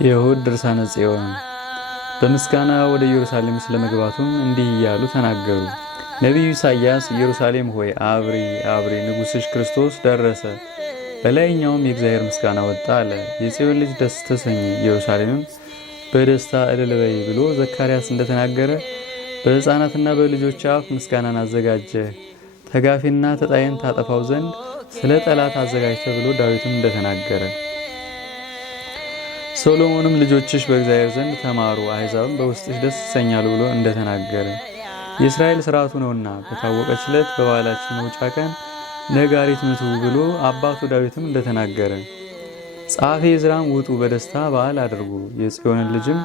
የይሁድ ድርሳነ ጽዮን በምስጋና ወደ ኢየሩሳሌም ስለመግባቱም እንዲህ እያሉ ተናገሩ። ነቢዩ ኢሳይያስ ኢየሩሳሌም ሆይ አብሪ አብሪ፣ ንጉሥሽ ክርስቶስ ደረሰ፣ በላይኛውም የእግዚአብሔር ምስጋና ወጣ አለ። የጽዮን ልጅ ደስ ተሰኝ፣ ኢየሩሳሌምም በደስታ እልል በይ ብሎ ዘካርያስ እንደተናገረ በሕፃናትና በልጆች አፍ ምስጋናን አዘጋጀ። ተጋፊና ተጣይን ታጠፋው ዘንድ ስለ ጠላት አዘጋጅተ ብሎ ዳዊትም እንደተናገረ ሶሎሞንም ልጆችሽ በእግዚአብሔር ዘንድ ተማሩ፣ አሕዛብም በውስጥሽ ደስ ይሰኛሉ ብሎ እንደተናገረ የእስራኤል ሥርዓቱ ነውና በታወቀች ዕለት በበዓላችን መውጫ ቀን ነጋሪት ምቱ ብሎ አባቱ ዳዊትም እንደተናገረ ጸሐፌ ዕዝራም ውጡ በደስታ በዓል አድርጉ፣ የጽዮንን ልጅም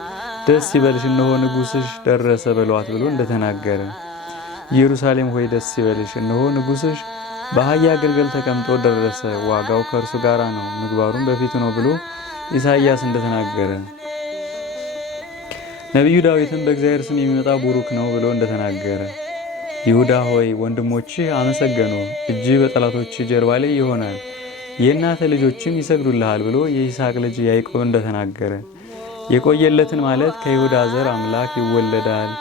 ደስ ይበልሽ እነሆ ንጉሥሽ ደረሰ በሏት ብሎ እንደተናገረ ኢየሩሳሌም ሆይ ደስ ይበልሽ እነሆ ንጉሥሽ በአህያ ግልገል ተቀምጦ ደረሰ፣ ዋጋው ከእርሱ ጋራ ነው፣ ምግባሩም በፊቱ ነው ብሎ ኢሳይያስ እንደተናገረ ነቢዩ ዳዊትም በእግዚአብሔር ስም የሚመጣ ቡሩክ ነው ብሎ እንደተናገረ ይሁዳ ሆይ ወንድሞችህ አመሰገኑ፣ እጅህ በጠላቶችህ ጀርባ ላይ ይሆናል፣ የእናትህ ልጆችም ይሰግዱልሃል ብሎ የይስሐቅ ልጅ ያዕቆብ እንደተናገረ የቆየለትን ማለት ከይሁዳ ዘር አምላክ ይወለዳል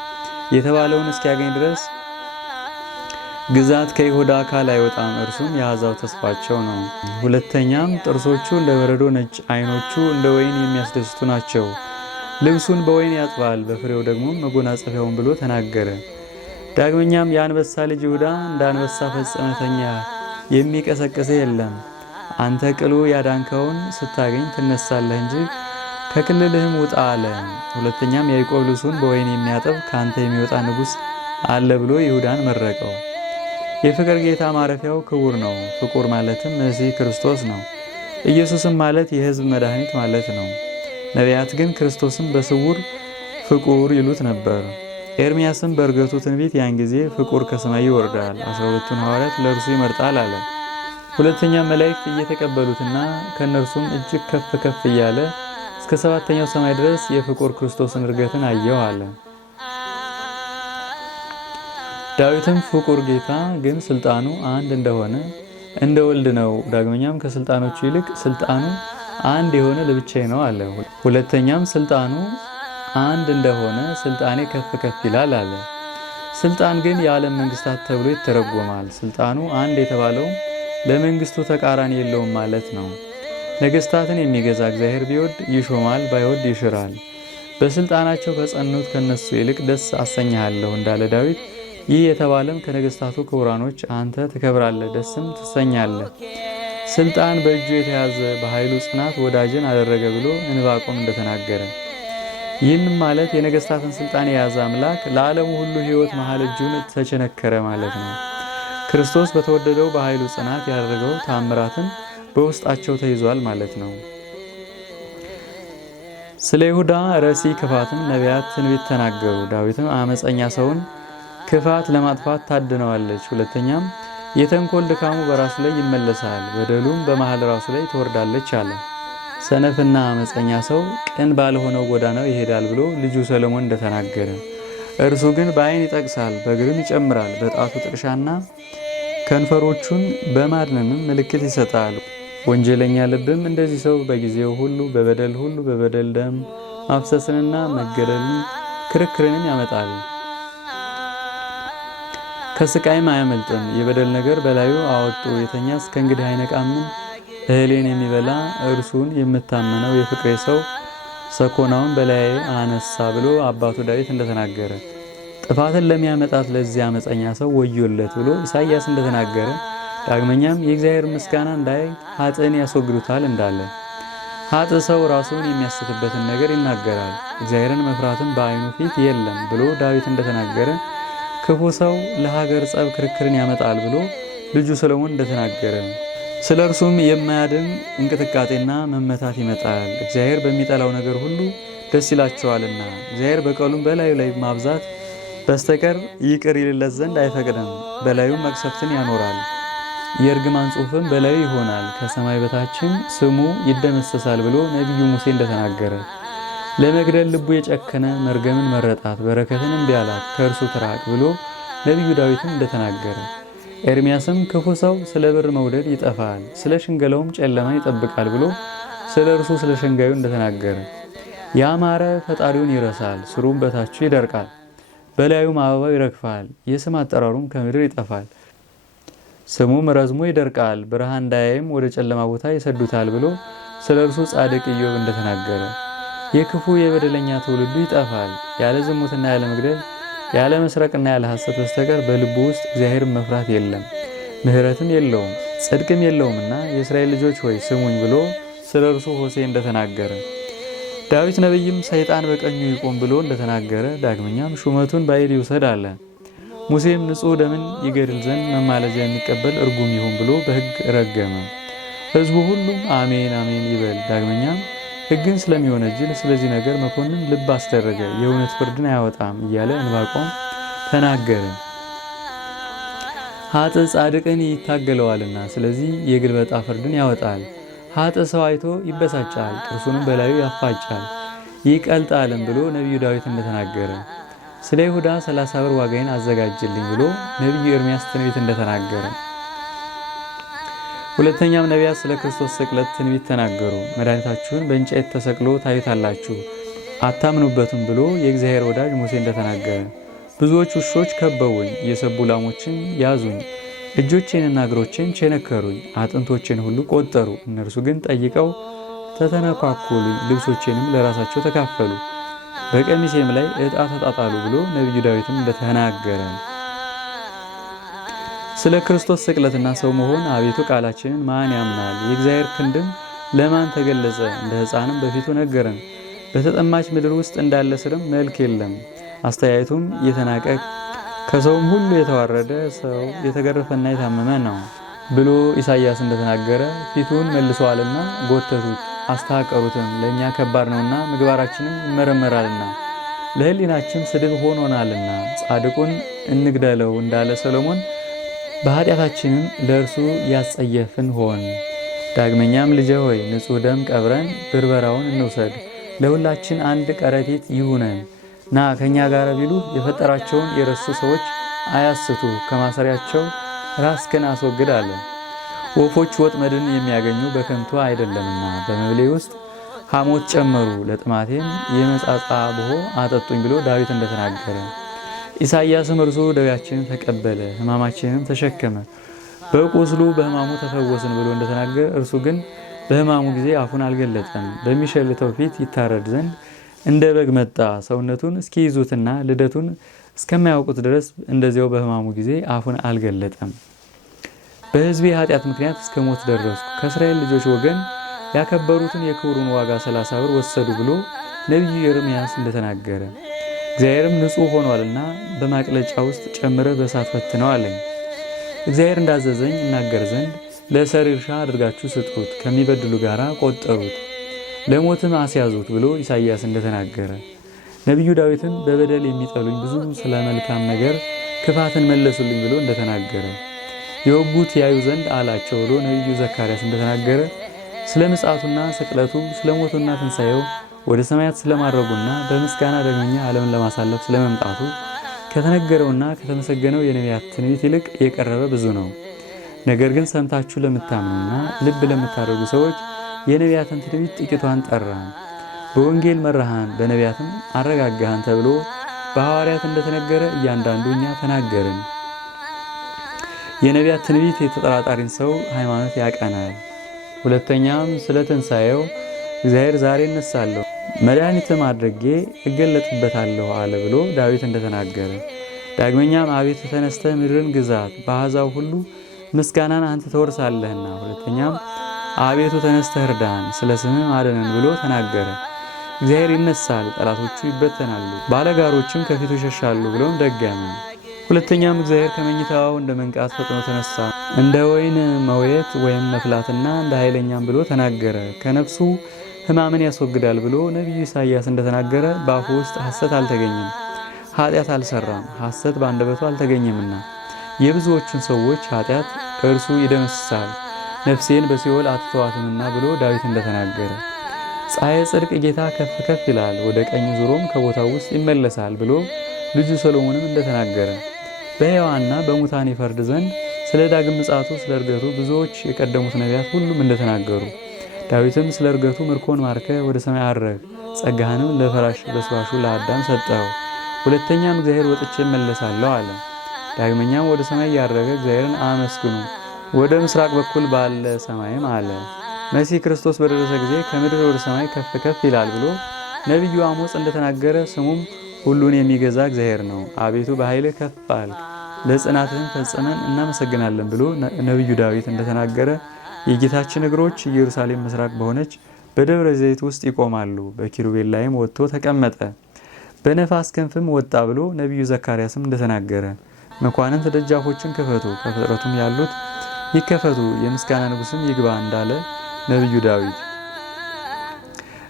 የተባለውን እስኪያገኝ ድረስ ግዛት ከይሁዳ አካል አይወጣም፣ እርሱም የአሕዛብ ተስፋቸው ነው። ሁለተኛም ጥርሶቹ እንደ በረዶ ነጭ፣ ዓይኖቹ እንደ ወይን የሚያስደስቱ ናቸው። ልብሱን በወይን ያጥባል፣ በፍሬው ደግሞ መጎናጸፊያውን ብሎ ተናገረ። ዳግመኛም የአንበሳ ልጅ ይሁዳ እንደ አንበሳ ፈጽመተኛ የሚቀሰቅስ የለም። አንተ ቅሉ ያዳንከውን ስታገኝ ትነሳለህ እንጂ ከክልልህም ውጣ አለ። ሁለተኛም ያዕቆብ ልብሱን በወይን የሚያጥብ ከአንተ የሚወጣ ንጉሥ አለ ብሎ ይሁዳን መረቀው። የፍቅር ጌታ ማረፊያው ክቡር ነው። ፍቁር ማለትም መሲህ ክርስቶስ ነው። ኢየሱስም ማለት የሕዝብ መድኃኒት ማለት ነው። ነቢያት ግን ክርስቶስም በስውር ፍቁር ይሉት ነበር። ኤርምያስም በእርገቱ ትንቢት ያን ጊዜ ፍቁር ከሰማይ ይወርዳል፣ 12ቱን ሐዋርያት ለእርሱ ይመርጣል አለ። ሁለተኛ መላእክት እየተቀበሉትና ከእነርሱም እጅግ ከፍ ከፍ እያለ እስከ 7ኛው ሰማይ ድረስ የፍቁር ክርስቶስን እርገትን አየው አለ። ዳዊትም ፍቁር ጌታ ግን ስልጣኑ አንድ እንደሆነ እንደ ወልድ ነው። ዳግመኛም ከስልጣኖቹ ይልቅ ስልጣኑ አንድ የሆነ ለብቻዬ ነው አለ። ሁለተኛም ስልጣኑ አንድ እንደሆነ ስልጣኔ ከፍ ከፍ ይላል አለ። ስልጣን ግን የዓለም መንግስታት ተብሎ ይተረጎማል። ስልጣኑ አንድ የተባለው ለመንግስቱ ተቃራኒ የለውም ማለት ነው። ነገስታትን የሚገዛ እግዚአብሔር ቢወድ ይሾማል፣ ባይወድ ይሽራል። በስልጣናቸው ከጸኑት ከነሱ ይልቅ ደስ አሰኛለሁ እንዳለ ዳዊት ይህ የተባለም ከነገስታቱ ክቡራኖች አንተ ትከብራለህ፣ ደስም ትሰኛለህ። ስልጣን በእጁ የተያዘ በኃይሉ ጽናት ወዳጅን አደረገ ብሎ ዕንባቆም እንደተናገረ ይህንም ማለት የነገስታትን ስልጣን የያዘ አምላክ ለዓለሙ ሁሉ ሕይወት መሃል እጁን ተቸነከረ ማለት ነው። ክርስቶስ በተወደደው በኃይሉ ጽናት ያደረገው ታምራትን በውስጣቸው ተይዟል ማለት ነው። ስለ ይሁዳ ረሲ ክፋትም ነቢያት ትንቢት ተናገሩ። ዳዊትም አመፀኛ ሰውን ክፋት ለማጥፋት ታድነዋለች። ሁለተኛም የተንኮል ድካሙ በራሱ ላይ ይመለሳል፣ በደሉም በመሃል ራሱ ላይ ትወርዳለች አለ። ሰነፍና አመፀኛ ሰው ቅን ባልሆነው ጎዳናው ይሄዳል ብሎ ልጁ ሰሎሞን እንደተናገረ እርሱ ግን በዓይን ይጠቅሳል፣ በእግርም ይጨምራል፣ በጣቱ ጥቅሻና ከንፈሮቹን በማድነንም ምልክት ይሰጣል። ወንጀለኛ ልብም እንደዚህ ሰው በጊዜው ሁሉ በበደል ደም ማፍሰስንና መገደልን ክርክርንም ያመጣል። ከስቃይም አያመልጥም። የበደል ነገር በላዩ አወጡ። የተኛስ ከእንግዲህ አይነቃምን? እህሌን የሚበላ እርሱን የምታመነው የፍቅሬ ሰው ሰኮናውን በላዬ አነሳ ብሎ አባቱ ዳዊት እንደተናገረ ጥፋትን ለሚያመጣት ለዚህ አመፀኛ ሰው ወዮለት ብሎ ኢሳይያስ እንደተናገረ ዳግመኛም የእግዚአብሔር ምስጋና እንዳይ ኃጥእን ያስወግዱታል እንዳለ ኃጥእ ሰው ራሱን የሚያስትበትን ነገር ይናገራል፣ እግዚአብሔርን መፍራትም በዓይኑ ፊት የለም ብሎ ዳዊት እንደተናገረ ክፉ ሰው ለሀገር ጸብ ክርክርን ያመጣል ብሎ ልጁ ሰሎሞን እንደተናገረ ስለ እርሱም የማያድን እንቅጥቃጤና መመታት ይመጣል። እግዚአብሔር በሚጠላው ነገር ሁሉ ደስ ይላቸዋልና እግዚአብሔር በቀሉም በላዩ ላይ ማብዛት በስተቀር ይቅር ይልለት ዘንድ አይፈቅድም። በላዩም መቅሰፍትን ያኖራል፣ የእርግማን ጽሑፍም በላዩ ይሆናል። ከሰማይ በታችም ስሙ ይደመሰሳል ብሎ ነቢዩ ሙሴ እንደተናገረ ለመግደል ልቡ የጨከነ መርገምን መረጣት፣ በረከትን እምቢ አላት፣ ከእርሱ ትራቅ ብሎ ነቢዩ ዳዊትም እንደተናገረ ኤርምያስም ክፉ ሰው ስለ ብር መውደድ ይጠፋል፣ ስለ ሽንገላውም ጨለማን ይጠብቃል ብሎ ስለ እርሱ ስለ ሸንጋዩ እንደተናገረ ያማረ ፈጣሪውን ይረሳል፣ ስሩም በታቹ ይደርቃል፣ በላዩም አበባው ይረግፋል፣ የስም አጠራሩም ከምድር ይጠፋል። ስሙም ረዝሞ ይደርቃል፣ ብርሃን እንዳያይም ወደ ጨለማ ቦታ ይሰዱታል ብሎ ስለ እርሱ ጻድቅ ኢዮብ እንደተናገረ የክፉ የበደለኛ ትውልዱ ይጠፋል። ያለ ዝሙትና ያለ መግደል ያለ መስረቅና ያለ ሐሰት በስተቀር በልቡ ውስጥ እግዚአብሔርን መፍራት የለም፣ ምሕረትም የለውም፣ ጽድቅም የለውምና የእስራኤል ልጆች ሆይ ስሙኝ ብሎ ስለ እርሱ ሆሴዕ እንደተናገረ ዳዊት ነቢይም ሰይጣን በቀኙ ይቆም ብሎ እንደተናገረ ዳግመኛም ሹመቱን ባይል ይውሰድ አለ። ሙሴም ንጹሕ ደምን ይገድል ዘንድ መማለጃ የሚቀበል እርጉም ይሁን ብሎ በሕግ ረገመ። ሕዝቡ ሁሉም አሜን አሜን ይበል። ዳግመኛም ሕግን ስለሚወነጅል ስለዚህ ነገር መኮንን ልብ አስደረገ፣ የእውነት ፍርድን አያወጣም እያለ ዕንባቆም ተናገረ። ኃጥእ ጻድቅን ይታገለዋልና ስለዚህ የግልበጣ ፍርድን ያወጣል። ኃጥእ ሰው አይቶ ይበሳጫል፣ ጥርሱንም በላዩ ያፋጫል ይቀልጣልም ብሎ ነቢዩ ዳዊት እንደተናገረ ስለ ይሁዳ 30 ብር ዋጋዬን አዘጋጅልኝ ብሎ ነቢዩ ኤርምያስ ትንቢት እንደተናገረ ሁለተኛም ነቢያት ስለ ክርስቶስ ስቅለት ትንቢት ተናገሩ። መድኃኒታችሁን በእንጨት ተሰቅሎ ታዩታላችሁ አታምኑበትም ብሎ የእግዚአብሔር ወዳጅ ሙሴ እንደተናገረ ብዙዎች ውሾች ከበውኝ፣ የሰቡ ላሞችን ያዙኝ፣ እጆቼንና እግሮቼን ቸነከሩኝ፣ አጥንቶቼን ሁሉ ቆጠሩ። እነርሱ ግን ጠይቀው ተተነኳኩሉኝ፣ ልብሶቼንም ለራሳቸው ተካፈሉ፣ በቀሚሴም ላይ ዕጣ ተጣጣሉ ብሎ ነቢዩ ዳዊትም እንደተናገረ ስለ ክርስቶስ ስቅለትና ሰው መሆን አቤቱ ቃላችንን ማን ያምናል? የእግዚአብሔር ክንድም ለማን ተገለጸ? እንደ ሕፃንም በፊቱ ነገረን። በተጠማች ምድር ውስጥ እንዳለ ስርም መልክ የለም። አስተያየቱም የተናቀ ከሰውም ሁሉ የተዋረደ ሰው የተገረፈና የታመመ ነው ብሎ ኢሳይያስ እንደተናገረ ፊቱን መልሰዋልና ጎተቱት አስተሐቀሩትም። ለእኛ ከባድ ነውና ምግባራችንም ይመረመራልና ለሕሊናችን ስድብ ሆኖናልና ጻድቁን እንግደለው እንዳለ ሰሎሞን በኃጢአታችንም ለእርሱ ያጸየፍን ሆን። ዳግመኛም ልጄ ሆይ ንጹሕ ደም ቀብረን ብርበራውን እንውሰድ፣ ለሁላችን አንድ ከረጢት ይሁነን። ና ከእኛ ጋር ቢሉ የፈጠራቸውን የረሱ ሰዎች አያስቱ፣ ከማሰሪያቸው ራስህን አስወግድ አለ። ወፎች ወጥመድን የሚያገኙ በከንቱ አይደለምና በመብሌ ውስጥ ሐሞት ጨመሩ፣ ለጥማቴም የመጻጻ ብሆ አጠጡኝ ብሎ ዳዊት እንደተናገረ ኢሳይያስም እርሱ ደዌያችንን ተቀበለ ሕማማችንንም ተሸከመ፣ በቁስሉ በሕማሙ ተፈወስን ብሎ እንደተናገረ እርሱ ግን በሕማሙ ጊዜ አፉን አልገለጠም። በሚሸልተው ፊት ይታረድ ዘንድ እንደ በግ መጣ። ሰውነቱን እስኪይዙትና ልደቱን እስከማያውቁት ድረስ እንደዚያው በሕማሙ ጊዜ አፉን አልገለጠም። በሕዝቤ ኃጢአት ምክንያት እስከ ሞት ደረስኩ፣ ከእስራኤል ልጆች ወገን ያከበሩትን የክብሩን ዋጋ 30 ብር ወሰዱ ብሎ ነቢዩ ኤርምያስ እንደተናገረ እግዚአብሔርም ንጹሕ ሆኗልና በማቅለጫ ውስጥ ጨምረ በእሳት ፈትነው አለኝ። እግዚአብሔር እንዳዘዘኝ እናገር ዘንድ ለሰሪ እርሻ አድርጋችሁ ስጡት፣ ከሚበድሉ ጋር ቆጠሩት፣ ለሞትም አስያዙት ብሎ ኢሳይያስ እንደተናገረ ነቢዩ ዳዊትም በበደል የሚጠሉኝ ብዙ ስለ መልካም ነገር ክፋትን መለሱልኝ ብሎ እንደተናገረ የወጉት ያዩ ዘንድ አላቸው ብሎ ነቢዩ ዘካርያስ እንደተናገረ ስለ ምጽአቱና ስቅለቱ ስለ ሞቱና ትንሣኤው ወደ ሰማያት ስለማረጉና በምስጋና ዳግመኛ ዓለምን ለማሳለፍ ስለመምጣቱ ከተነገረውና ከተመሰገነው የነቢያት ትንቢት ይልቅ የቀረበ ብዙ ነው። ነገር ግን ሰምታችሁ ለምታምኑና ልብ ለምታደርጉ ሰዎች የነቢያትን ትንቢት ጥቂቷን ጠራን፣ በወንጌል መራሃን፣ በነቢያትም አረጋጋሃን ተብሎ በሐዋርያት እንደተነገረ እያንዳንዱ እኛ ተናገርን። የነቢያት ትንቢት የተጠራጣሪን ሰው ሃይማኖት ያቀናል። ሁለተኛም ስለ ትንሣኤው እግዚአብሔር ዛሬ እነሳለሁ መድኃኒትም አድርጌ እገለጥበታለሁ አለ ብሎ ዳዊት እንደተናገረ ዳግመኛም አቤቱ ተነስተህ ምድርን ግዛት፣ በአሕዛብ ሁሉ ምስጋናን አንተ ትወርሳለህና። ሁለተኛም አቤቱ ተነስተህ እርዳን፣ ስለ ስምህ አድነን ብሎ ተናገረ። እግዚአብሔር ይነሳል፣ ጠላቶቹ ይበተናሉ፣ ባለጋሮችም ከፊቱ ይሸሻሉ ብሎም ደገመ። ሁለተኛም እግዚአብሔር ከመኝታው እንደ መንቃት ፈጥኖ ተነሳ፣ እንደ ወይን መውየት ወይም መፍላትና እንደ ኃይለኛም ብሎ ተናገረ። ከነፍሱ ሕማምን ያስወግዳል ብሎ ነቢዩ ኢሳይያስ እንደተናገረ በአፉ ውስጥ ሐሰት አልተገኘም፣ ኃጢአት አልሰራም፣ ሐሰት በአንደበቱ አልተገኘምና የብዙዎቹን ሰዎች ኃጢአት እርሱ ይደመስሳል፣ ነፍሴን በሲኦል አትተዋትምና ብሎ ዳዊት እንደተናገረ ፀሐየ ጽድቅ ጌታ ከፍ ከፍ ይላል፣ ወደ ቀኝ ዙሮም ከቦታው ውስጥ ይመለሳል ብሎ ልጁ ሰሎሞንም እንደተናገረ በሕያዋንና በሙታን ይፈርድ ዘንድ ስለ ዳግም ምጽአቱ ስለ እርገቱ ብዙዎች የቀደሙት ነቢያት ሁሉም እንደተናገሩ ዳዊትም ስለ እርገቱ ምርኮን ማርከ ወደ ሰማይ አረግ ጸጋህንም ለፈራሽ በስባሹ ለአዳም ሰጠው። ሁለተኛም እግዚአብሔር ወጥቼ እመለሳለሁ አለ። ዳግመኛም ወደ ሰማይ ያረገ እግዚአብሔርን አመስግኑ፣ ወደ ምስራቅ በኩል ባለ ሰማይም አለ። መሲህ ክርስቶስ በደረሰ ጊዜ ከምድር ወደ ሰማይ ከፍ ከፍ ይላል ብሎ ነቢዩ አሞጽ እንደተናገረ ስሙም ሁሉን የሚገዛ እግዚአብሔር ነው። አቤቱ በኃይልህ ከፍ አልክ፣ ለጽናትህም ፈጽመን እናመሰግናለን ብሎ ነቢዩ ዳዊት እንደተናገረ የጌታችን እግሮች ኢየሩሳሌም ምስራቅ በሆነች በደብረ ዘይት ውስጥ ይቆማሉ። በኪሩቤል ላይም ወጥቶ ተቀመጠ፣ በነፋስ ክንፍም ወጣ ብሎ ነቢዩ ዘካርያስም እንደተናገረ መኳንንት ደጃፎችን ክፈቱ፣ ከፍጥረቱም ያሉት ይከፈቱ፣ የምስጋና ንጉሥም ይግባ እንዳለ ነቢዩ ዳዊት።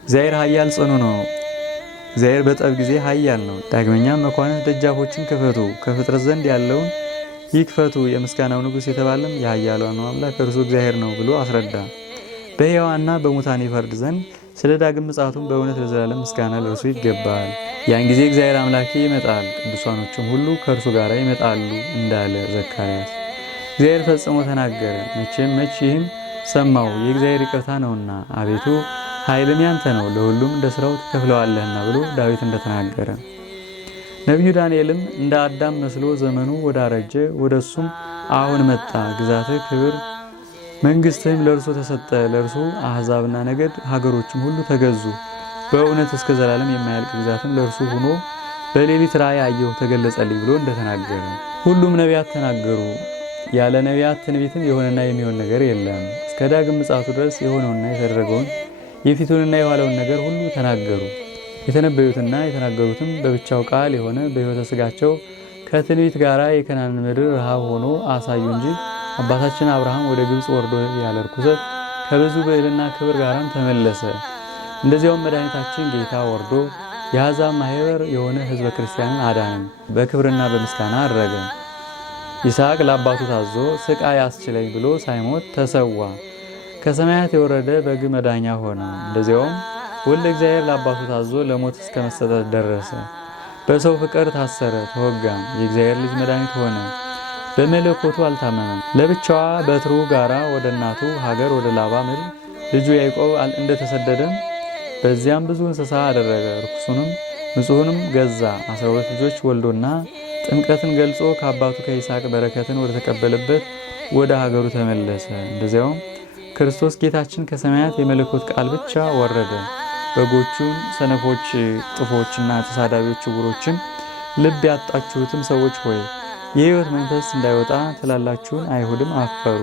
እግዚአብሔር ኃያል ጽኑ ነው። እግዚአብሔር በጠብ ጊዜ ኃያል ነው። ዳግመኛም መኳንንት ደጃፎችን ክፈቱ፣ ከፍጥረት ዘንድ ያለውን ይክፈቱ፣ የምስጋናው ንጉሥ የተባለም የኃያላኑ አምላክ እርሱ እግዚአብሔር ነው ብሎ አስረዳ። በሕያዋንና በሙታን ይፈርድ ዘንድ ስለ ዳግም ምጽአቱም በእውነት ለዘላለም ምስጋና ለእርሱ ይገባል። ያን ጊዜ እግዚአብሔር አምላክ ይመጣል፣ ቅዱሳኖቹም ሁሉ ከእርሱ ጋር ይመጣሉ እንዳለ ዘካርያስ። እግዚአብሔር ፈጽሞ ተናገረ፣ መቼም መች ይህም ሰማው፣ የእግዚአብሔር ይቅርታ ነውና፣ አቤቱ ኃይልም ያንተ ነው፣ ለሁሉም እንደ ሥራው ትከፍለዋለህና ብሎ ዳዊት እንደተናገረ። ነቢዩ ዳንኤልም እንደ አዳም መስሎ ዘመኑ ወዳረጀ ወደ እሱም አሁን መጣ። ግዛትህ ክብር መንግሥትህም ለእርሱ ተሰጠ። ለእርሱ አሕዛብና ነገድ ሀገሮችም ሁሉ ተገዙ። በእውነት እስከ ዘላለም የማያልቅ ግዛትም ለእርሱ ሆኖ በሌሊት ራእይ አየሁ ተገለጸልኝ ብሎ እንደተናገረ ሁሉም ነቢያት ተናገሩ። ያለ ነቢያት ትንቢትም የሆነና የሚሆን ነገር የለም። እስከ ዳግም ምጽአቱ ድረስ የሆነውና የተደረገውን የፊቱንና የኋላውን ነገር ሁሉ ተናገሩ። የተነበዩትና የተናገሩትም በብቻው ቃል የሆነ በሕይወተ ሥጋቸው ከትንቢት ጋር የከናን ምድር ረሃብ ሆኖ አሳዩ እንጂ አባታችን አብርሃም ወደ ግብፅ ወርዶ ያለ ርኩሰት ከብዙ ብዕልና ክብር ጋራም ተመለሰ። እንደዚያውም መድኃኒታችን ጌታ ወርዶ የአሕዛብ ማህበር የሆነ ሕዝበ ክርስቲያንን አዳንን፣ በክብርና በምስጋና አረገ። ይስሐቅ ለአባቱ ታዞ ስቃይ አስችለኝ ብሎ ሳይሞት ተሰዋ፣ ከሰማያት የወረደ በግ መዳኛ ሆነ። እንደዚያውም ወልደ እግዚአብሔር ለአባቱ ታዞ ለሞት እስከ መሰጠት ደረሰ። በሰው ፍቅር ታሰረ፣ ተወጋም፣ የእግዚአብሔር ልጅ መድኃኒት ሆነ። በመለኮቱ አልታመመም። ለብቻዋ በትሩ ጋራ ወደ እናቱ ሀገር ወደ ላባ ምድር ልጁ ያዕቆብ እንደተሰደደም በዚያም ብዙ እንስሳ አደረገ። ርኩሱንም ንጹሑንም ገዛ። 12 ልጆች ወልዶና ጥምቀትን ገልጾ ከአባቱ ከይስሐቅ በረከትን ወደ ተቀበለበት ወደ ሀገሩ ተመለሰ። እንደዚያውም ክርስቶስ ጌታችን ከሰማያት የመለኮት ቃል ብቻ ወረደ። በጎቹን ሰነፎች፣ ጥፎችና ተሳዳቢዎች፣ ዕውሮችን ልብ ያጣችሁትም ሰዎች ሆይ የሕይወት መንፈስ እንዳይወጣ ትላላችሁን? አይሁድም አፈሩ።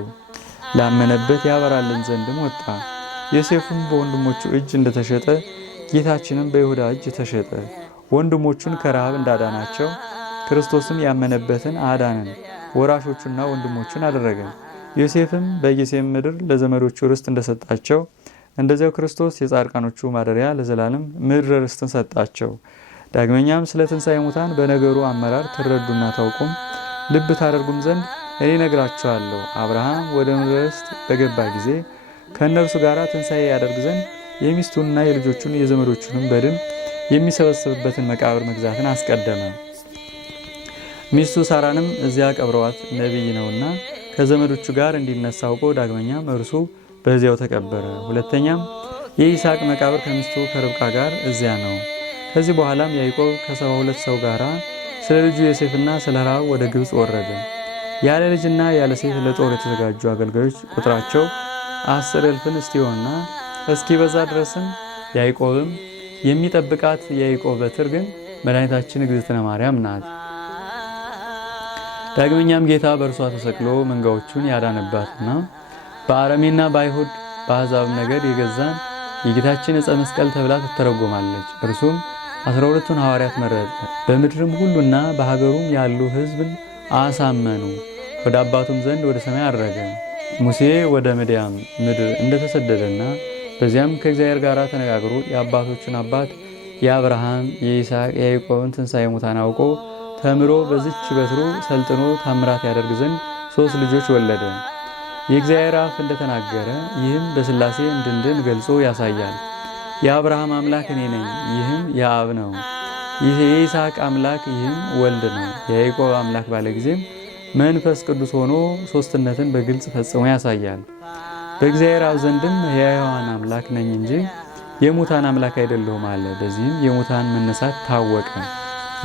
ላመነበት ያበራልን ዘንድም ወጣ። ዮሴፍም በወንድሞቹ እጅ እንደተሸጠ ጌታችንም በይሁዳ እጅ ተሸጠ። ወንድሞቹን ከረሃብ እንዳዳናቸው ክርስቶስም ያመነበትን አዳነን፣ ወራሾቹና ወንድሞቹን አደረገ። ዮሴፍም በጌሤም ምድር ለዘመዶቹ ርስት እንደሰጣቸው እንደዚያው ክርስቶስ የጻድቃኖቹ ማደሪያ ለዘላለም ምድር ርስትን ሰጣቸው። ዳግመኛም ስለ ትንሣኤ ሙታን በነገሩ አመራር ትረዱና ታውቁም ልብ ታደርጉም ዘንድ እኔ ነግራችኋለሁ። አብርሃም ወደ ምድረ ርስት በገባ ጊዜ ከእነርሱ ጋር ትንሣኤ ያደርግ ዘንድ የሚስቱንና የልጆቹን የዘመዶቹንም በድን የሚሰበስብበትን መቃብር መግዛትን አስቀደመ። ሚስቱ ሳራንም እዚያ ቀብረዋት ነቢይ ነውና ከዘመዶቹ ጋር እንዲነሳ አውቆ ዳግመኛም እርሱ በዚያው ተቀበረ። ሁለተኛም የይስሐቅ መቃብር ከሚስቱ ከርብቃ ጋር እዚያ ነው። ከዚህ በኋላም ያዕቆብ ከ72 ሰው ጋር ስለ ልጁ ዮሴፍና ስለ ረሃብ ወደ ግብፅ ወረደ። ያለ ልጅና ያለ ሴት ለጦር የተዘጋጁ አገልጋዮች ቁጥራቸው 10,000 እስኪሆንና እስኪበዛ ድረስም ያዕቆብም የሚጠብቃት የያዕቆብ በትር ግን መድኃኒታችን እግዝእትነ ማርያም ናት። ዳግመኛም ጌታ በእርሷ ተሰቅሎ መንጋዎቹን ያዳነባትና በአረሜና በአይሁድ በአሕዛብ ነገድ የገዛን የጌታችን ዕፀ መስቀል ተብላ ትተረጎማለች። እርሱም 12ቱን ሐዋርያት መረጠ። በምድርም ሁሉና በሀገሩም ያሉ ሕዝብን አሳመኑ። ወደ አባቱም ዘንድ ወደ ሰማይ አረገ። ሙሴ ወደ ምድያም ምድር እንደተሰደደና በዚያም ከእግዚአብሔር ጋር ተነጋግሮ የአባቶቹን አባት የአብርሃም የይስሐቅ የያዕቆብን ትንሣኤ ሙታን አውቆ ተምሮ በዚች በትሩ ሰልጥኖ ታምራት ያደርግ ዘንድ 3 ልጆች ወለደ። የእግዚአብሔር አፍ እንደተናገረ ይህም በሥላሴ እንድንድን ገልጾ ያሳያል። የአብርሃም አምላክ እኔ ነኝ፣ ይህም የአብ ነው። ይህ የይስሐቅ አምላክ ይህም ወልድ ነው። የያዕቆብ አምላክ ባለ ጊዜም መንፈስ ቅዱስ ሆኖ ሦስትነትን በግልጽ ፈጽሞ ያሳያል። በእግዚአብሔር አብ ዘንድም ሕያዋን አምላክ ነኝ እንጂ የሙታን አምላክ አይደለሁም አለ። በዚህም የሙታን መነሳት ታወቀ።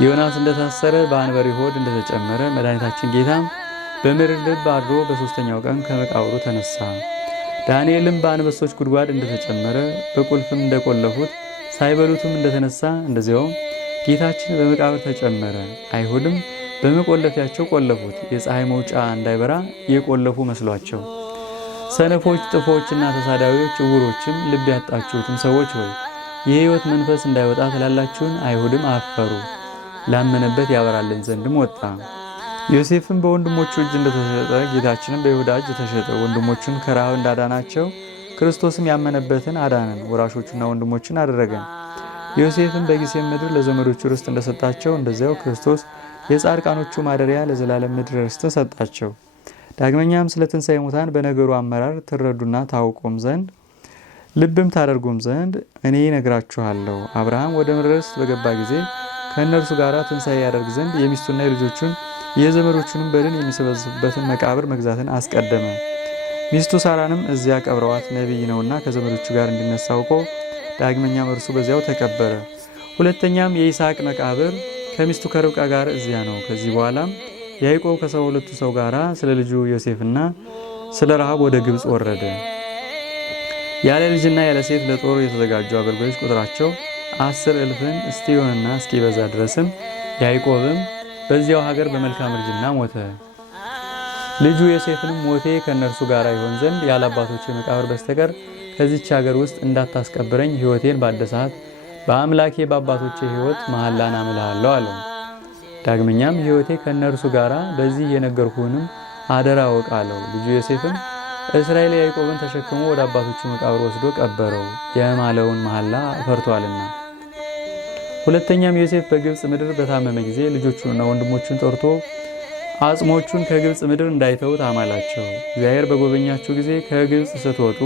ዮናስ እንደታሰረ በአንበሪ ሆድ እንደተጨመረ መድኃኒታችን ጌታም በምድር ልብ አድሮ በሦስተኛው ቀን ከመቃብሩ ተነሳ። ዳንኤልም በአንበሶች ጉድጓድ እንደተጨመረ በቁልፍም እንደቆለፉት ሳይበሉትም እንደተነሳ እንደዚያውም ጌታችን በመቃብር ተጨመረ። አይሁድም በመቆለፊያቸው ቆለፉት፣ የፀሐይ መውጫ እንዳይበራ የቆለፉ መስሏቸው። ሰነፎች፣ ጥፎችና ተሳዳቢዎች፣ ዕውሮችም ልብ ያጣችሁትም ሰዎች ሆይ የሕይወት መንፈስ እንዳይወጣ ትላላችሁን? አይሁድም አፈሩ። ላመነበት ያበራልን ዘንድም ወጣ። ዮሴፍም በወንድሞቹ እጅ እንደተሸጠ ጌታችንም በይሁዳ እጅ ተሸጠ። ወንድሞቹን ከረሃብ እንዳዳናቸው ክርስቶስም ያመነበትን አዳነን፣ ወራሾቹና ወንድሞችን አደረገን። ዮሴፍም በጊሴም ምድር ለዘመዶቹ ርስት እንደሰጣቸው እንደዚያው ክርስቶስ የጻድቃኖቹ ማደሪያ ለዘላለም ምድር ርስትን ሰጣቸው። ዳግመኛም ስለ ትንሣኤ ሙታን በነገሩ አመራር ትረዱና ታውቁም ዘንድ ልብም ታደርጉም ዘንድ እኔ ነግራችኋለሁ። አብርሃም ወደ ምድረ ርስት በገባ ጊዜ ከእነርሱ ጋር ትንሣኤ ያደርግ ዘንድ የሚስቱና የልጆቹን የዘመዶቹንም በድን የሚሰበስብበትን መቃብር መግዛትን አስቀደመ። ሚስቱ ሳራንም እዚያ ቀብረዋት ነቢይ ነውና ከዘመዶቹ ጋር እንዲነሳ አውቆ ዳግመኛም እርሱ በዚያው ተቀበረ። ሁለተኛም የይስሐቅ መቃብር ከሚስቱ ከርብቃ ጋር እዚያ ነው። ከዚህ በኋላም ያዕቆብ ከ12 ሰው ጋር ስለ ልጁ ዮሴፍና ስለ ረሃብ ወደ ግብፅ ወረደ። ያለ ልጅና ያለ ሴት ለጦር የተዘጋጁ አገልጋዮች ቁጥራቸው 10,000 እስኪሆንና እስኪበዛ ድረስም ያዕቆብም በዚያው ሀገር በመልካም እርጅና ሞተ። ልጁ ዮሴፍንም ሞቴ ከእነርሱ ጋር ይሆን ዘንድ ያለ አባቶቼ መቃብር በስተቀር ከዚች ሀገር ውስጥ እንዳታስቀብረኝ ሕይወቴን ባደሳት በአምላኬ በአባቶቼ ሕይወት መሐላን አምልሃለሁ አለው። ዳግመኛም ሕይወቴ ከእነርሱ ጋር በዚህ የነገርኩህንም አደራ እወቅ አለው። ልጁ ዮሴፍም እስራኤል ያዕቆብን ተሸክሞ ወደ አባቶቹ መቃብር ወስዶ ቀበረው፣ የማለውን መሐላ ፈርቷልና። ሁለተኛም ዮሴፍ በግብፅ ምድር በታመመ ጊዜ ልጆቹንና ወንድሞቹን ጠርቶ አጽሞቹን ከግብፅ ምድር እንዳይተውት አማላቸው። እግዚአብሔር በጎበኛችሁ ጊዜ ከግብፅ ስትወጡ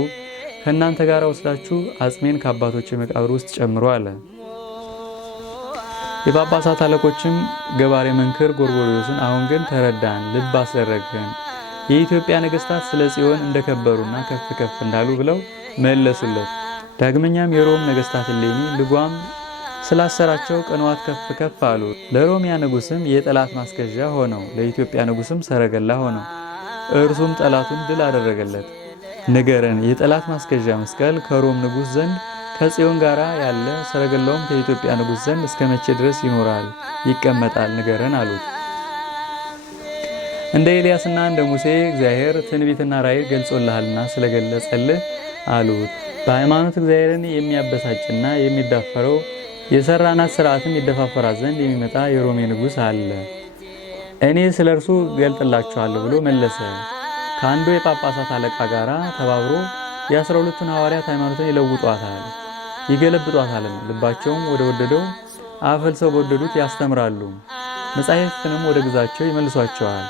ከእናንተ ጋር ወስዳችሁ አጽሜን ከአባቶቼ መቃብር ውስጥ ጨምሮ አለ። የጳጳሳት አለቆችም ገባሬ መንክር ጎርጎርዮስን አሁን ግን ተረዳን፣ ልብ አስደረግን፣ የኢትዮጵያ ነገስታት ስለ ጽዮን እንደከበሩና ከፍ ከፍ እንዳሉ ብለው መለሱለት። ዳግመኛም የሮም ነገስታት እሌኒ ልጓም ስላሰራቸው ቅንዋት ከፍ ከፍ አሉ። ለሮሚያ ንጉስም የጠላት ማስገዣ ሆነው፣ ለኢትዮጵያ ንጉስም ሰረገላ ሆነው፣ እርሱም ጠላቱን ድል አደረገለት። ንገረን፣ የጠላት ማስገዣ መስቀል ከሮም ንጉስ ዘንድ ከጽዮን ጋር ያለ ሰረገላውም ከኢትዮጵያ ንጉስ ዘንድ እስከ መቼ ድረስ ይኖራል ይቀመጣል? ንገረን አሉት። እንደ ኤልያስና እንደ ሙሴ እግዚአብሔር ትንቢትና ራእይ ገልጾልሃልና ስለገለጸልህ አሉት። በሃይማኖት እግዚአብሔርን የሚያበሳጭና የሚዳፈረው የሰራናት ስርዓትም ይደፋፈራት ዘንድ የሚመጣ የሮሜ ንጉስ አለ፣ እኔ ስለ እርሱ ገልጥላችኋለሁ ብሎ መለሰ። ከአንዱ የጳጳሳት አለቃ ጋር ተባብሮ የ12ቱን ሐዋርያት ሃይማኖትን ይለውጧታል፣ ይገለብጧታል። ልባቸውም ወደ ወደደው አፈልሰው በወደዱት ያስተምራሉ፣ መጻሕፍትንም ወደ ግዛቸው ይመልሷቸዋል።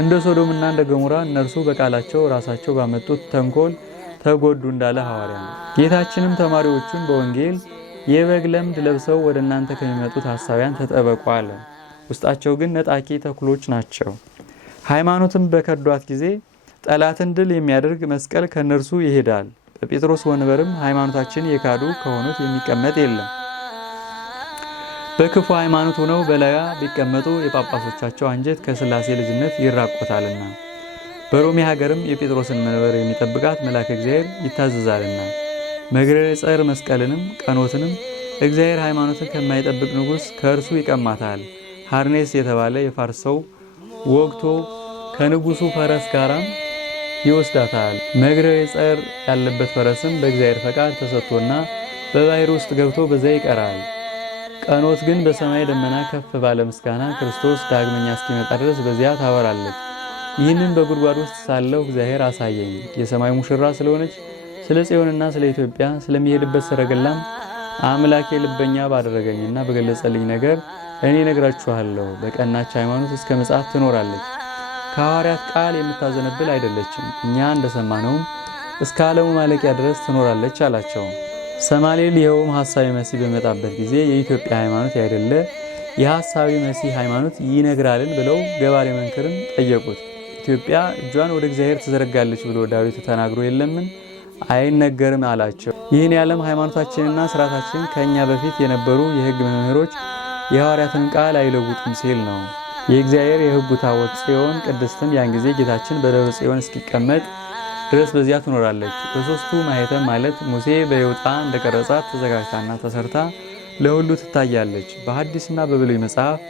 እንደ ሶዶምና እንደ ገሞራ እነርሱ በቃላቸው ራሳቸው ባመጡት ተንኮል ተጎዱ እንዳለ ሐዋርያ ነው። ጌታችንም ተማሪዎቹን በወንጌል የበግ ለምድ ለብሰው ወደ እናንተ ከሚመጡት ሐሳውያን ተጠበቁ አለ። ውስጣቸው ግን ነጣቂ ተኩሎች ናቸው። ሃይማኖትም በከዷት ጊዜ ጠላትን ድል የሚያደርግ መስቀል ከነርሱ ይሄዳል። በጴጥሮስ ወንበርም ሃይማኖታችን የካዱ ከሆኑት የሚቀመጥ የለም። በክፉ ሃይማኖት ሆነው በላያ ቢቀመጡ የጳጳሶቻቸው አንጀት ከሥላሴ ልጅነት ይራቆታልና። በሮሜ ሀገርም የጴጥሮስን መንበር የሚጠብቃት መልአከ እግዚአብሔር ይታዘዛልና። መግረረ ጸር መስቀልንም ቀኖትንም እግዚአብሔር ሃይማኖትን ከማይጠብቅ ንጉሥ ከእርሱ ይቀማታል። ሐርኔስ የተባለ የፋርስ ሰው ወግቶ ከንጉሱ ፈረስ ጋራም ይወስዳታል። መግረረ ጸር ያለበት ፈረስም በእግዚአብሔር ፈቃድ ተሰጥቶና በባሕር ውስጥ ገብቶ በዚያ ይቀራል። ቀኖት ግን በሰማይ ደመና ከፍ ባለ ምስጋና ክርስቶስ ዳግመኛ እስኪመጣ ድረስ በዚያ ታወራለች። ይህንን በጉድጓድ ውስጥ ሳለሁ እግዚአብሔር አሳየኝ። የሰማይ ሙሽራ ስለሆነች ስለ ጽዮንና ስለ ኢትዮጵያ ስለሚሄድበት ሰረገላም አምላኬ ልበኛ ባደረገኝና በገለጸልኝ ነገር እኔ ነግራችኋለሁ። በቀናች ሃይማኖት እስከ ምጽአት ትኖራለች። ከሐዋርያት ቃል የምታዘነብል አይደለችም። እኛ እንደሰማነውም እስከ ዓለሙ ማለቂያ ድረስ ትኖራለች አላቸው። ሰማሌል ይኸውም ሐሳዊ መሲህ በመጣበት ጊዜ የኢትዮጵያ ሃይማኖት ያይደለ የሐሳዊ መሲህ ሃይማኖት ይነግራልን ብለው ገባሬ መንክርን ጠየቁት። ኢትዮጵያ እጇን ወደ እግዚአብሔር ትዘረጋለች ብሎ ዳዊት ተናግሮ የለምን? አይነገርም አላቸው። ይህን የዓለም ሃይማኖታችንና ስርዓታችን ከእኛ በፊት የነበሩ የሕግ መምህሮች የሐዋርያትን ቃል አይለውጡም ሲል ነው። የእግዚአብሔር የሕጉ ታቦት ጽዮን ቅድስትም ያን ጊዜ ጌታችን በደብረ ጽዮን እስኪቀመጥ ድረስ በዚያ ትኖራለች። በሦስቱ ማኅተም ማለት ሙሴ በይውጣ እንደቀረጻት ተዘጋጅታና ተሰርታ ለሁሉ ትታያለች። በሐዲስና በብሉይ መጽሐፍ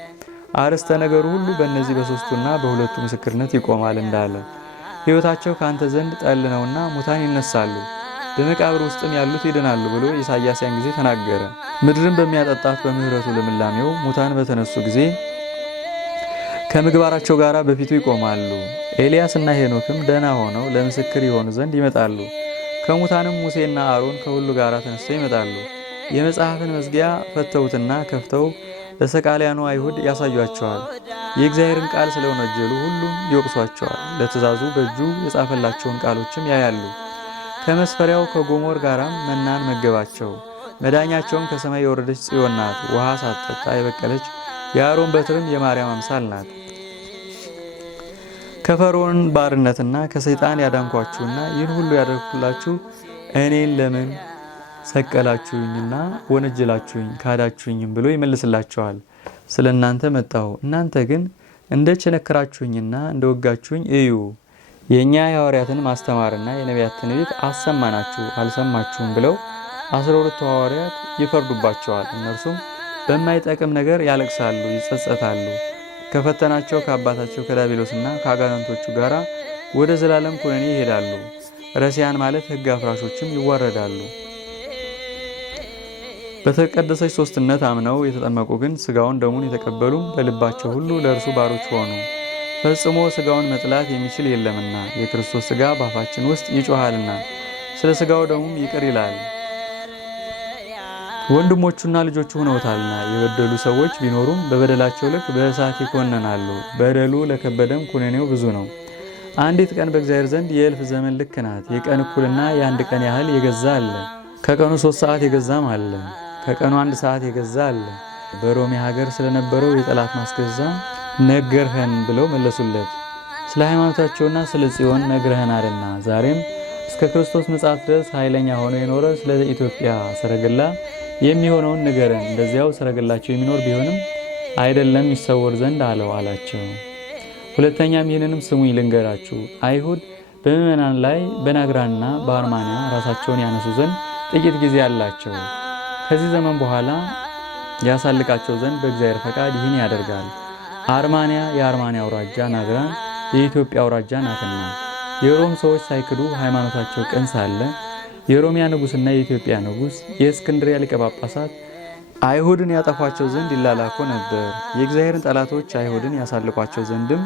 አርዕስተ ነገሩ ሁሉ በእነዚህ በሦስቱና በሁለቱ ምስክርነት ይቆማል እንዳለ ሕይወታቸው ከአንተ ዘንድ ጠል ነውና ሙታን ይነሳሉ፣ በመቃብር ውስጥም ያሉት ይድናሉ ብሎ ኢሳይያስ ያን ጊዜ ተናገረ። ምድርን በሚያጠጣት በምሕረቱ ልምላሜው ሙታን በተነሱ ጊዜ ከምግባራቸው ጋር በፊቱ ይቆማሉ። ኤልያስ እና ሄኖክም ደህና ሆነው ለምስክር ይሆኑ ዘንድ ይመጣሉ። ከሙታንም ሙሴና አሮን ከሁሉ ጋር ተነስተው ይመጣሉ። የመጽሐፍን መዝጊያ ፈተውትና ከፍተው ለሰቃልያኑ አይሁድ ያሳዩአቸዋል። የእግዚአብሔርን ቃል ስለወነጀሉ ሁሉም ይወቅሷቸዋል። ለትእዛዙ በእጁ የጻፈላቸውን ቃሎችም ያያሉ። ከመስፈሪያው ከጎሞር ጋራም መናን መገባቸው። መዳኛቸውም ከሰማይ የወረደች ጽዮን ናት። ውሃ ሳትጠጣ የበቀለች የአሮን በትርም የማርያም አምሳል ናት። ከፈርዖን ባርነትና ከሰይጣን ያዳንኳችሁና ይህን ሁሉ ያደረግኩላችሁ እኔን ለምን ሰቀላችሁኝና ወነጀላችሁኝ ካዳችሁኝም ብሎ ይመልስላቸዋል። ስለ እናንተ መጣሁ፣ እናንተ ግን እንደ ቸነከራችሁኝና እንደ ወጋችሁኝ እዩ። የእኛ የሐዋርያትን ማስተማርና የነቢያት ትንቢት አሰማናችሁ አልሰማችሁም ብለው 12 ሐዋርያት ይፈርዱባቸዋል። እነርሱም በማይጠቅም ነገር ያለቅሳሉ፣ ይጸጸታሉ። ከፈተናቸው ከአባታቸው ከዲያብሎስና ከአጋንንቶቹ ጋር ወደ ዘላለም ኩነኔ ይሄዳሉ። ረሲያን ማለት ሕግ አፍራሾችም ይዋረዳሉ። በተቀደሰች ሦስትነት አምነው የተጠመቁ ግን ሥጋውን ደሙን የተቀበሉም በልባቸው ሁሉ ለእርሱ ባሮች ሆኑ። ፈጽሞ ሥጋውን መጥላት የሚችል የለምና የክርስቶስ ሥጋ በአፋችን ውስጥ ይጮሃልና ስለ ሥጋው ደሙም ይቅር ይላል። ወንድሞቹና ልጆቹ ሆነውታልና የበደሉ ሰዎች ቢኖሩም በበደላቸው ልክ በእሳት ይኮነናሉ። በደሉ ለከበደም ኩነኔው ብዙ ነው። አንዲት ቀን በእግዚአብሔር ዘንድ የእልፍ ዘመን ልክ ናት። የቀን እኩልና የአንድ ቀን ያህል የገዛ አለ። ከቀኑ 3 ሰዓት የገዛም አለ። ከቀኑ 1 ሰዓት የገዛ አለ። በሮሜ ሀገር ስለነበረው የጠላት ማስገዛ ነገርኸን ብለው መለሱለት። ስለ ሃይማኖታቸውና ስለ ጽዮን ነግረኸናልና ዛሬም እስከ ክርስቶስ ምጽአት ድረስ ኃይለኛ ሆኖ የኖረ ስለ ኢትዮጵያ ሰረገላ የሚሆነውን ንገረን። እንደዚያው ሰረገላቸው የሚኖር ቢሆንም አይደለም ይሰወር ዘንድ አላቸው። ሁለተኛም ይህንንም ስሙኝ ልንገራችሁ፣ አይሁድ በምዕመናን ላይ በናግራና በአርማንያ ራሳቸውን ያነሱ ዘንድ ጥቂት ጊዜ አላቸው። ከዚህ ዘመን በኋላ ያሳልቃቸው ዘንድ በእግዚአብሔር ፈቃድ ይህን ያደርጋል። አርማንያ የአርማንያ አውራጃ፣ ናግራን የኢትዮጵያ አውራጃ ናትና የሮም ሰዎች ሳይክዱ ሃይማኖታቸው ቅን ሳለ የሮሚያ ንጉሥና የኢትዮጵያ ንጉሥ የእስክንድርያ ሊቀ ጳጳሳት አይሁድን ያጠፏቸው ዘንድ ይላላኩ ነበር። የእግዚአብሔርን ጠላቶች አይሁድን ያሳልቋቸው ዘንድም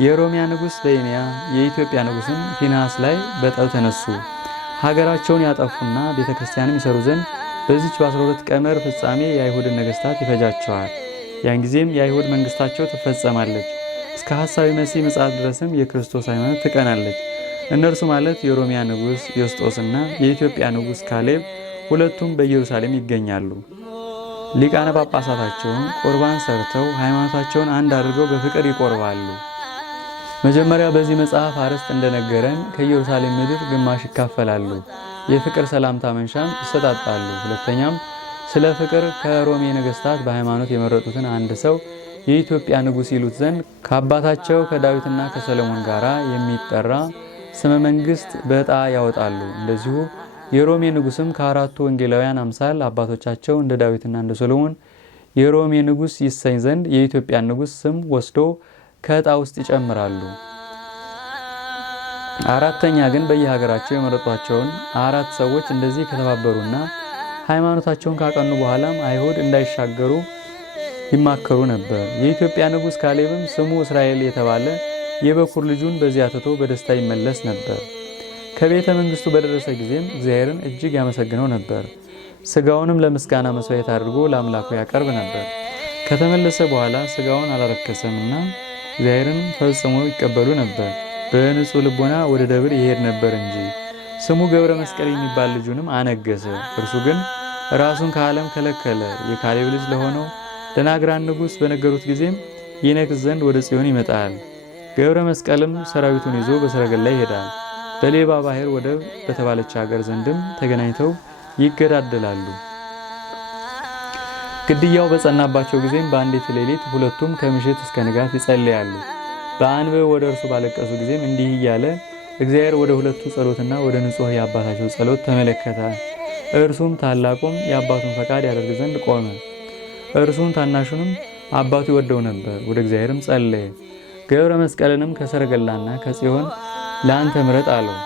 የሮሚያ ንጉሥ በይንያ የኢትዮጵያ ንጉሥም ፊንሐስ ላይ በጠብ ተነሱ። ሀገራቸውን ያጠፉና ቤተ ክርስቲያንም ይሰሩ ዘንድ በዚች በ12 ቀመር ፍጻሜ የአይሁድን ነገሥታት ይፈጃቸዋል። ያን ጊዜም የአይሁድ መንግሥታቸው ትፈጸማለች። እስከ ሐሳዊ መሲህ ምጽአት ድረስም የክርስቶስ ሃይማኖት ትቀናለች። እነርሱ ማለት የሮሚያ ንጉሥ ዮስጦስና የኢትዮጵያ ንጉሥ ካሌብ ሁለቱም በኢየሩሳሌም ይገኛሉ። ሊቃነ ጳጳሳታቸውን ቁርባን ሰርተው ሃይማኖታቸውን አንድ አድርገው በፍቅር ይቆርባሉ። መጀመሪያ በዚህ መጽሐፍ አርዕስት እንደነገረን ከኢየሩሳሌም ምድር ግማሽ ይካፈላሉ፣ የፍቅር ሰላምታ መንሻም ይሰጣጣሉ። ሁለተኛም ስለ ፍቅር ከሮሜ ነገሥታት በሃይማኖት የመረጡትን አንድ ሰው የኢትዮጵያ ንጉሥ ይሉት ዘንድ ከአባታቸው ከዳዊትና ከሰለሞን ጋር የሚጠራ ስመ መንግሥት በዕጣ ያወጣሉ። እንደዚሁ የሮሜ ንጉሥም ከአራቱ ወንጌላውያን አምሳል አባቶቻቸው እንደ ዳዊትና እንደ ሰሎሞን የሮሜ ንጉሥ ይሰኝ ዘንድ የኢትዮጵያን ንጉሥ ስም ወስዶ ከዕጣ ውስጥ ይጨምራሉ። አራተኛ ግን በየሀገራቸው የመረጧቸውን 4 ሰዎች እንደዚህ ከተባበሩና ሃይማኖታቸውን ካቀኑ በኋላም አይሁድ እንዳይሻገሩ ይማከሩ ነበር። የኢትዮጵያ ንጉሥ ካሌብም ስሙ እስራኤል የተባለ የበኩር ልጁን በዚያ ትቶ በደስታ ይመለስ ነበር። ከቤተ መንግሥቱ በደረሰ ጊዜም እግዚአብሔርን እጅግ ያመሰግነው ነበር። ሥጋውንም ለምስጋና መስዋዕት አድርጎ ለአምላኩ ያቀርብ ነበር። ከተመለሰ በኋላ ሥጋውን አላረከሰምና እግዚአብሔርን ፈጽሞ ይቀበሉ ነበር። በንጹሕ ልቦና ወደ ደብር ይሄድ ነበር እንጂ። ስሙ ገብረ መስቀል የሚባል ልጁንም አነገሰ። እርሱ ግን ራሱን ከዓለም ከለከለ። የካሌብ ልጅ ለሆነው ለናግራን ንጉሥ በነገሩት ጊዜም ይነግስ ዘንድ ወደ ጽዮን ይመጣል። ገብረ መስቀልም ሰራዊቱን ይዞ በሰረገላ ይሄዳል። በሌባ ባህር ወደብ በተባለች ሀገር ዘንድም ተገናኝተው ይገዳደላሉ። ግድያው በጸናባቸው ጊዜም በአንዲት ሌሊት ሁለቱም ከምሽት እስከ ንጋት ይጸልያሉ። በአንብዕ ወደ እርሱ ባለቀሱ ጊዜም እንዲህ እያለ እግዚአብሔር ወደ ሁለቱ ጸሎትና ወደ ንጹሕ የአባታቸው ጸሎት ተመለከተ። እርሱም ታላቁም የአባቱን ፈቃድ ያደርግ ዘንድ ቆመ። እርሱም ታናሹንም አባቱ ይወደው ነበር። ወደ እግዚአብሔርም ጸለየ። ገብረ መስቀልንም ከሰረገላና ከጽዮን ለአንተ ምረጥ አለው።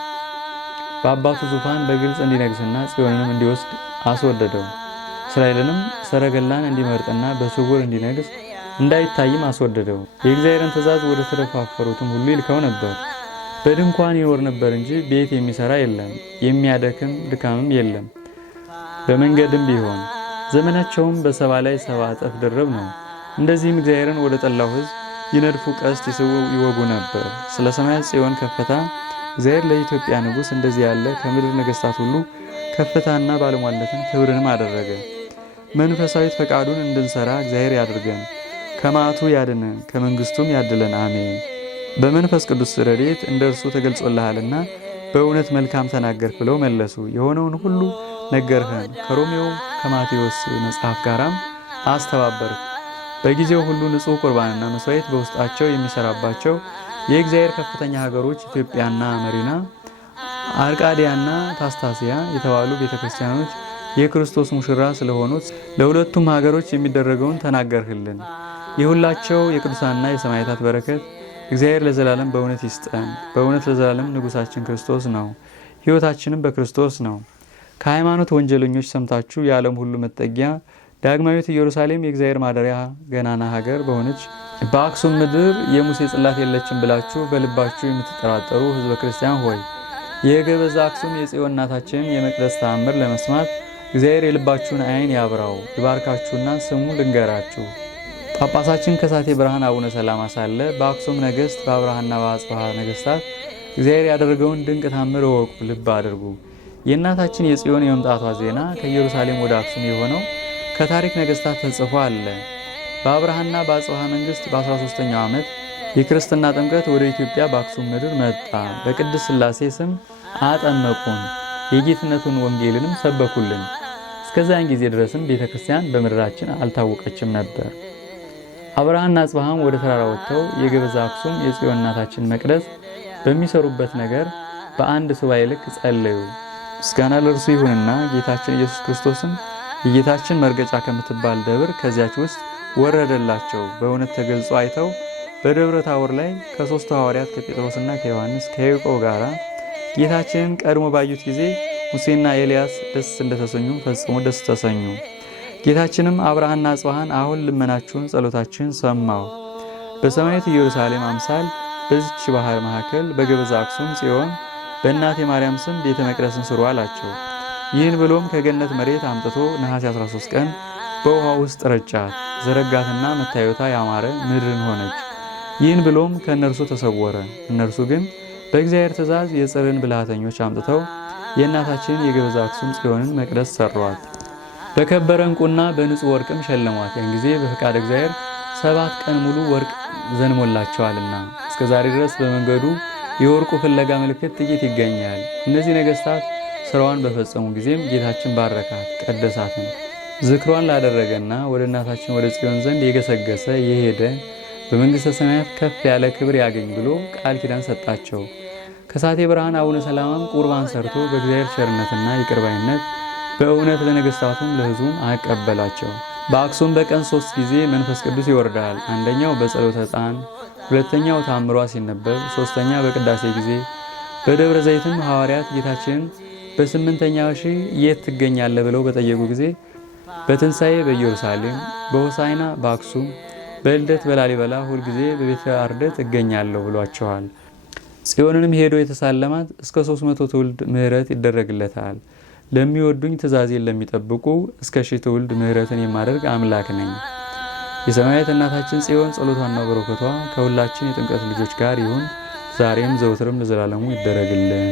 በአባቱ ዙፋን በግልጽ እንዲነግስና ጽዮንንም እንዲወስድ አስወደደው። እስራኤልንም ሰረገላን እንዲመርጥና በስውር እንዲነግስ እንዳይታይም አስወደደው። የእግዚአብሔርን ትእዛዝ ወደ ተደፋፈሩትም ሁሉ ይልከው ነበር። በድንኳን ይኖር ነበር እንጂ ቤት የሚሰራ የለም፣ የሚያደክም ድካምም የለም። በመንገድም ቢሆን ዘመናቸውም በሰባ ላይ 70 እጥፍ ድርብ ነው። እንደዚህም እግዚአብሔርን ወደ ጠላው ሕዝብ ይነድፉ፣ ቀስት ይስቡ፣ ይወጉ ነበር። ስለ ሰማያት ጽዮን ከፍታ እግዚአብሔር ለኢትዮጵያ ንጉሥ እንደዚህ ያለ ከምድር ነገሥታት ሁሉ ከፍታና ባለሟልነትን ክብርንም አደረገ። መንፈሳዊት ፈቃዱን እንድንሰራ እግዚአብሔር ያድርገን፣ ከመዓቱ ያድነን፣ ከመንግስቱም ያድለን፣ አሜን። በመንፈስ ቅዱስ ረድኤት እንደ እርሱ ተገልጾልሃልና በእውነት መልካም ተናገርክ ብለው መለሱ። የሆነውን ሁሉ ነገርኸን፣ ከሮሜው ከማቴዎስ መጽሐፍ ጋራም አስተባበርክ። በጊዜው ሁሉ ንጹሕ ቁርባንና መስዋዕት በውስጣቸው የሚሰራባቸው የእግዚአብሔር ከፍተኛ ሀገሮች ኢትዮጵያና መሪና፣ አርቃዲያና ታስታሲያ የተባሉ ቤተክርስቲያኖች የክርስቶስ ሙሽራ ስለሆኑት ለሁለቱም ሀገሮች የሚደረገውን ተናገርህልን። የሁላቸው የቅዱሳንና የሰማዕታት በረከት እግዚአብሔር ለዘላለም በእውነት ይስጠን። በእውነት ለዘላለም ንጉሳችን ክርስቶስ ነው፣ ሕይወታችንም በክርስቶስ ነው። ከሃይማኖት ወንጀለኞች ሰምታችሁ የዓለም ሁሉ መጠጊያ ዳግማዊት ኢየሩሳሌም የእግዚአብሔር ማደሪያ ገናና ሀገር በሆነች በአክሱም ምድር የሙሴ ጽላት የለችም ብላችሁ በልባችሁ የምትጠራጠሩ ሕዝበ ክርስቲያን ሆይ የገበዛ አክሱም የጽዮን እናታችንን የመቅደስ ተአምር ለመስማት እግዚአብሔር የልባችሁን ዓይን ያብራው፣ ይባርካችሁና ስሙ ልንገራችሁ። ጳጳሳችን ከሳቴ ብርሃን አቡነ ሰላማ ሳለ በአክሱም ነገሥት በአብርሃና በአጽብሃ ነገሥታት እግዚአብሔር ያደረገውን ድንቅ ታምር እወቁ፣ ልብ አድርጉ። የእናታችን የጽዮን የመምጣቷ ዜና ከኢየሩሳሌም ወደ አክሱም የሆነው ከታሪክ ነገሥታት ተጽፎ አለ። በአብርሃና በአጽብሃ መንግሥት በ13ኛው ዓመት የክርስትና ጥምቀት ወደ ኢትዮጵያ በአክሱም ምድር መጣ። በቅድስት ሥላሴ ስም አጠመቁን፣ የጌትነቱን ወንጌልንም ሰበኩልን። እስከዚያን ጊዜ ድረስም ቤተ ክርስቲያን በምድራችን አልታወቀችም ነበር። አብርሃና አጽብሃም ወደ ተራራ ወጥተው የገበዛ አክሱም የጽዮን እናታችን መቅደስ በሚሰሩበት ነገር በአንድ ሱባኤ ልክ ጸለዩ። ምስጋና ለእርሱ ይሁንና ጌታችን ኢየሱስ ክርስቶስም የጌታችን መርገጫ ከምትባል ደብር ከዚያች ውስጥ ወረደላቸው። በእውነት ተገልጾ አይተው በደብረ ታቦር ላይ ከሦስቱ ሐዋርያት ከጴጥሮስና ከዮሐንስ ከያዕቆብ ጋር ጌታችንን ቀድሞ ባዩት ጊዜ ሙሴና ኤልያስ ደስ እንደተሰኙ ፈጽሞ ደስ ተሰኙ። ጌታችንም አብርሃና አጽብሃን አሁን ልመናችሁን ጸሎታችሁን ሰማሁ። በሰማያዊት ኢየሩሳሌም አምሳል በዚች ባህር መካከል በገበዛ አክሱም ጽዮን በእናቴ ማርያም ስም ቤተ መቅደስን ስሩ አላቸው። ይህን ብሎም ከገነት መሬት አምጥቶ ነሐሴ 13 ቀን በውሃ ውስጥ ረጫት፣ ዘረጋትና መታየቷ ያማረ ምድርን ሆነች። ይህን ብሎም ከእነርሱ ተሰወረ። እነርሱ ግን በእግዚአብሔር ትእዛዝ የጽርን ብልሃተኞች አምጥተው የእናታችንን የገበዛ አክሱም ጽዮንን መቅደስ ሰሯት። በከበረ ዕንቁና በንጹሕ ወርቅም ሸለሟት። ያን ጊዜ በፈቃድ እግዚአብሔር 7 ቀን ሙሉ ወርቅ ዘንሞላቸዋልና እስከ ዛሬ ድረስ በመንገዱ የወርቁ ፍለጋ ምልክት ጥቂት ይገኛል። እነዚህ ነገሥታት ስራዋን በፈጸሙ ጊዜም ጌታችን ባረካት ቀደሳትም። ዝክሯን ላደረገና ወደ እናታችን ወደ ጽዮን ዘንድ የገሰገሰ የሄደ በመንግሥተ ሰማያት ከፍ ያለ ክብር ያገኝ ብሎ ቃል ኪዳን ሰጣቸው። ከሳቴ ብርሃን አቡነ ሰላማም ቁርባን ሰርቶ በእግዚአብሔር ቸርነትና ይቅርባይነት በእውነት ለነገሥታቱም ለሕዝቡም አቀበላቸው። በአክሱም በቀን 3 ጊዜ መንፈስ ቅዱስ ይወርዳል። አንደኛው በጸሎተ ዕጣን፣ ሁለተኛው ታምሯ ሲነበብ፣ ሶስተኛ በቅዳሴ ጊዜ። በደብረ ዘይትም ሐዋርያት ጌታችንን በ8ኛው ሺህ የት ትገኛለህ ብለው በጠየቁ ጊዜ በትንሣኤ በኢየሩሳሌም፣ በሆሳዕና በአክሱም፣ በልደት በላሊበላ ሁልጊዜ በቤተ አርደት እገኛለሁ ብሏቸዋል። ጽዮንንም ሄዶ የተሳለማት እስከ 300 ትውልድ ምሕረት ይደረግለታል። ለሚወዱኝ ትእዛዜን ለሚጠብቁ እስከ 1000 ትውልድ ምሕረትን የማደርግ አምላክ ነኝ። የሰማያዊት እናታችን ጽዮን ጸሎቷና በረከቷ ከሁላችን የጥምቀት ልጆች ጋር ይሁን ዛሬም ዘውትርም ለዘላለሙ ይደረግልን።